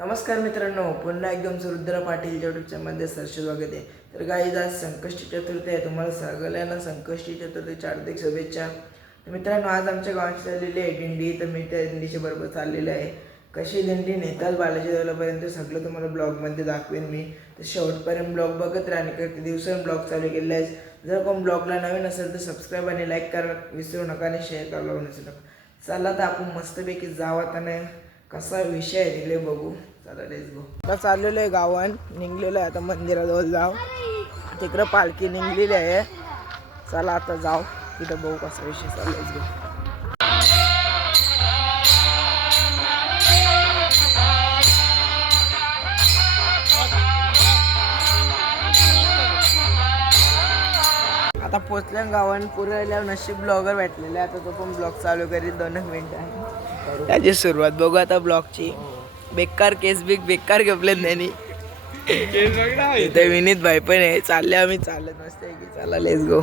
नमस्कार मित्रांनो पुन्हा एकदम रुद्र पाटील यूट्यूबच्या चॅनलमध्ये सरस स्वागत आहे. तर काही आज संकष्टी चतुर्थी आहे. तुम्हाला सगळ्यांना संकष्टी चतुर्थीच्या हार्दिक शुभेच्छा. तर मित्रांनो आज आमच्या गावाची चाललेली आहे दिंडी. तर मी त्या दिंडीच्या बरोबर चाललेलं आहे. कशी दिंडी? नेताल बालाजी देवलापर्यंत सगळं तुम्हाला ब्लॉगमध्ये दाखवेन मी. तर शेवटपर्यंत ब्लॉग बघत राहणे किती दिवसांनी ब्लॉग चालू केलेला आहे. जर कोण ब्लॉगला नवीन असेल तर सबस्क्राईब आणि लाईक करा. विसरू नका आणि शेअर करायला विसरू नका. चला तर आपण मस्तपैकी जावं. आता कसा विषय आहे तिकडे बघू. आता चाललेलो आहे गावान निघलेलो आहे आता मंदिराजवळ जाऊ तिकडं पालखी निघलेली आहे. चला आता जाऊ. तिथं बघू कसा विषय चालू गो आता पोचल्या गावान पुढे नशीब ब्लॉगर भेटलेला. आहे आता तो पण ब्लॉग चालू करीत दोन एक मिनिटं त्याची सुरुवात बघू आता ब्लॉगची बेकार केस बिग बेकार घेतलेत त्यांनी. इथे विनीत भाई पण आहे. चालले आम्ही चालत मस्त आहे की. चला लेस गो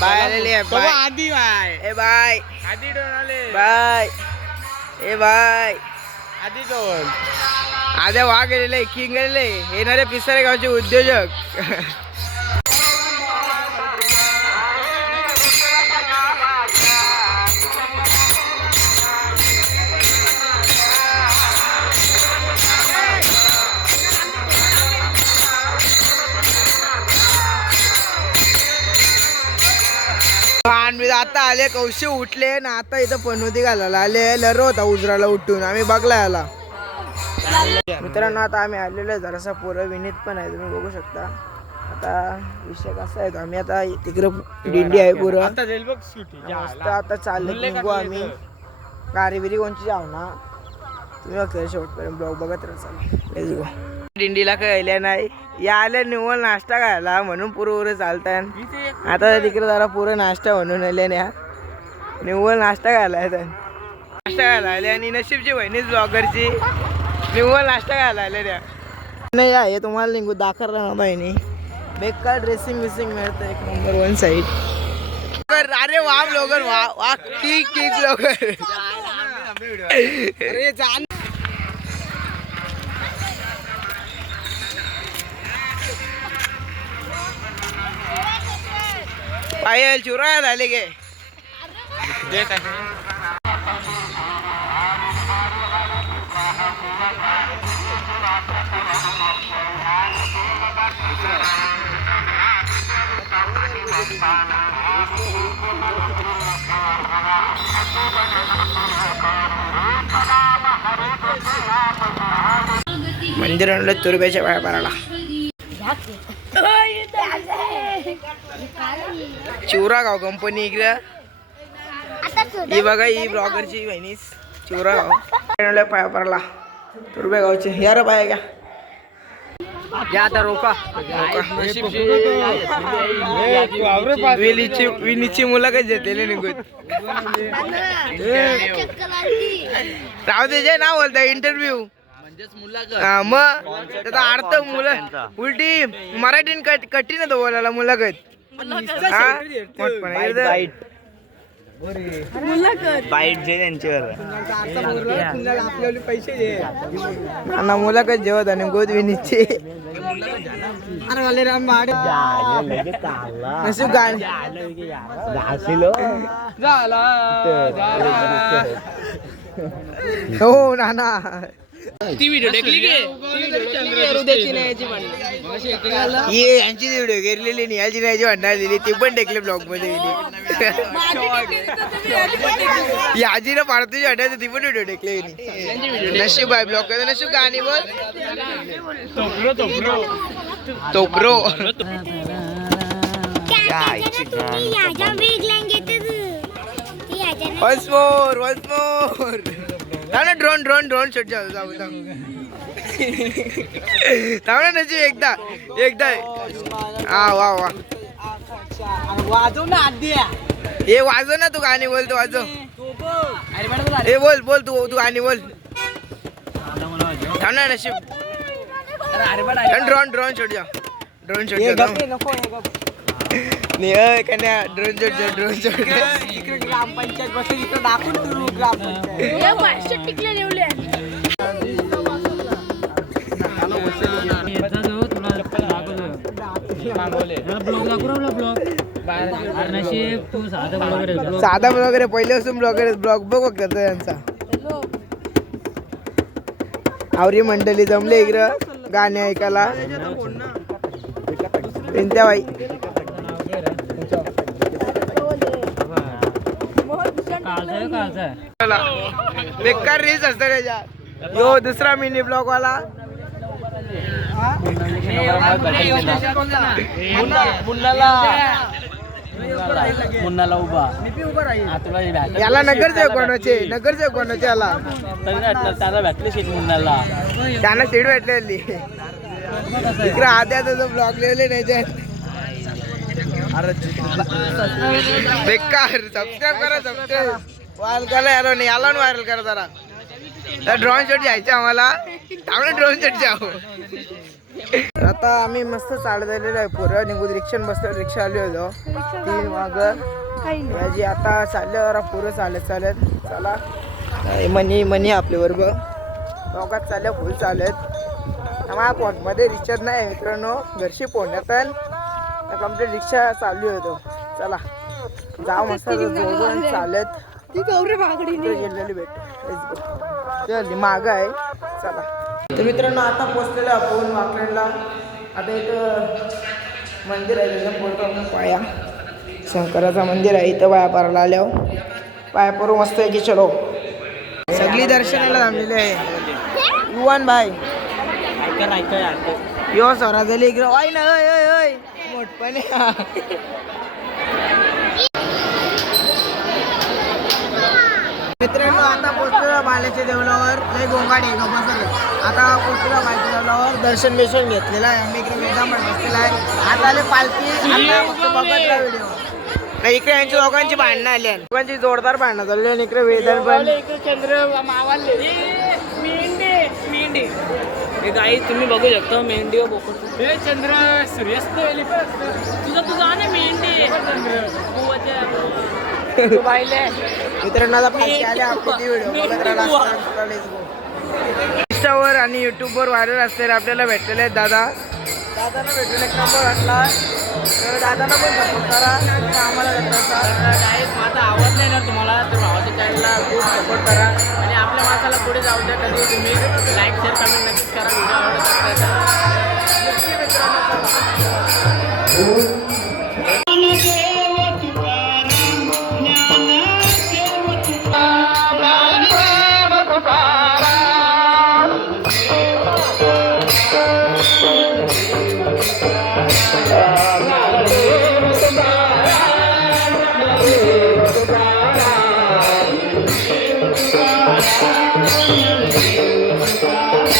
बाय आलेली बाय आधी बाय ए बाय आधी डोन आले बाय ए बाय आधी डोन आद्या वाघ गेलेले किंग गेलेले येणारे पिसारे गावचे उद्योजक आता आले कौशे उठले ना आता इथं पनवती घालायला आले लरो होता उजराला उठून आम्ही बघला याला. मित्रांनो आता आम्ही आलेलो आहे जरासा पोरं विनीत पण आहे तुम्ही बघू शकता. आता विषय कसा आहे आम्ही आता तिकडं दिंडी आहे पुरं. आता बघ मस्त चालले निघू आम्ही. गाडी बिरी कोणची जाऊ ना. तुम्ही शेवटपर्यंत ब्लॉग बघत राहा गो दिंडीला कळल्या नाही. या आल्या निव्वळ नाश्ता खायला म्हणून पुरं उरं चालताय. आता तिकडे जरा पुरं नाश्ता म्हणून आले ना निव्वळ नाश्ता खायला आहे नाश्ता खायला आले आणि नशीबची बहिणीच ब्लॉगरची निव्वळ नाश्ता खायला आले त्या. नाही या हे तुम्हाला निघू दाखल राहा बहिणी. बेकार ड्रेसिंग विसिंग मिळतं एक नंबर वन साईड अरे वा ब्लॉगर वा वा किक किक ब्लॉगर अरे जान पायल चुरा झाले गे देख मंदिर आणलं तुरब्याच्या चिवरा गाव कंपनी इकडं. ही बघा ही ब्लॉगरची बहिणीच चिवरा गाव. पाया पाराला तुरबे गावचे. या पाया घ्या. या आता रोका विनीची विनीची काही घेतलेली निघून? राहू दे जे नाव बोलता इंटरव्ह्यू हा मग? त्याचा अर्थ मुलं उलटी मराठीन कट- कठीण आहे बोलायला मुलाखत. बाईट जे त्यांच्यावर. पैसे दे. ना मुलाखत जेवत आणि गोद विनीची अरे वाले राम भाड नशीब गाणी झाला. हो नाना. ती व्हिडिओ देखली की? ये यांची व्हिडिओ घेतलेली नाही याची नाही म्हणणार दिली ती पण टेकले ब्लॉगमध्ये याजीनं पाडतो वाटायचं ती पण व्हिडिओ टेकले नशीब आहे ब्लॉग करतो. नशीब गाणी बोल. तो bro once more once more ना ड्रोन ड्रोन ड्रोन शूट जाऊ जाऊ जाऊ. थांब ना नजीब एकदा एकदा. हा वा वा. वाजव ना आद्या हे वाजव ना तू गाणी बोल तू वाजव. हे बोल बोल तू तू गाणी बोल. थांब ना नशीब. ड्रोन ड्रोन शॉट जा. ड्रोन शॉट जा. नाही कन्या ड्रोन शॉट जा ड्रोन शॉट ग्रामपंचायत बसेल इकडे दाखवून साधा ब्लॉगर पहिले असून ब्लॉगर ब्लॉग बघ करतो यांचा आवरी मंडळी जमले इकडं गाणे ऐकायला. बाई बेकार रील्स असतात त्याच्यात यो दुसरा मिनी ब्लॉग वाला. मुन्नाला उभा हा, तुला हे भेटलं. याला नगरसेवक कोणाचे नगरसेवक कोणाचे याला. तरी भेटलं, त्याला भेटले शेत मुन्नाला त्यांना सीट भेटलेली. इकडे आद्याचा जो ब्लॉग लिहिले नाही बेकार सबस्क्राईब करा सबस्क्राईब. व्हायरल करा यार नाही याला व्हायरल करा जरा. ड्रॉन शॉट घ्यायचं आम्हाला. आम्हाला ड्रॉन शॉट जाऊ आता आम्ही मस्त चालत आलेलो आहे पोरं निघून रिक्षा बसतो रिक्षा आली होतो. ती माग. याची आता चालले जरा पोरं चालत चालत. चला. मनी मनी आपल्या बरोबर. दोघात चालल्या फुल चालत. माझ्या फोनमध्ये रिचार्ज नाही मित्रांनो. घरशी फोन येतात कंप्लीट रिक्षा चालू होतो चला. जाऊ मस्त चालत. गेलेली भेट. माग आहे. चला. तर मित्रांनो आता पोचलेलो आपण वाकड्याला. आता इथं मंदिर आहे त्याचं बोलतो आपण पाया शंकराचं मंदिर आहे इथं पाया पारायला आल्यावर पाया परू मस्त आहे की चलो सगळी दर्शनाला थांबलेली आहे. युवान भाई. यो सरा झाली इकडे. ओय ना ओय ओय ओय. मोठपणे. मित्रांनो आता पोचलो बालेच्या देवळावर लय आहे का बसले आता पोचलो बालेच्या देवळावर दर्शन बिर्शन घेतलेलं आहे. आम्ही इकडे वेदांबर बसलेला आहे. आता आले पालखी आता फक्त बघत राहा व्हिडिओ नाही इकडे यांच्या दोघांची भांडणं आली आहेत. दोघांची जोरदार भांडणं चालली आणि इकडे वेदन पण. चंद्र मावाले हे गाई तुम्ही बघू शकता मेंढी व बोकड. हे चंद्र सूर्यास्त वेली तुझा तुझा ना मेंढी चंद्र. पाहिले मित्रांनो आता आले व्हिडिओ इंस्टावर आणि युट्यूबवर व्हायरल असलेले आपल्याला भेटलेले आहेत दादा. दादांना भेटून एक नंबर वाटला. तर दादांना पण सपोर्ट करा. आम्हाला डायरेक्ट माझा आवाज नाही ना तुम्हाला तर भावाच्या चॅनलला खूप सपोर्ट करा. आपल्या माणसाला पुढे जाऊ द्या कधी तुम्ही लाईक शेअर कमेंट नक्कीच करा व्हिडिओ आवडत असेल तर.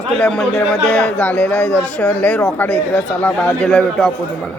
पोचलेलं आहे मंदिरामध्ये झालेलं आहे दर्शन. लय रॉकाड इकडे. चला बाहेर जिल्हा भेटू आपण तुम्हाला.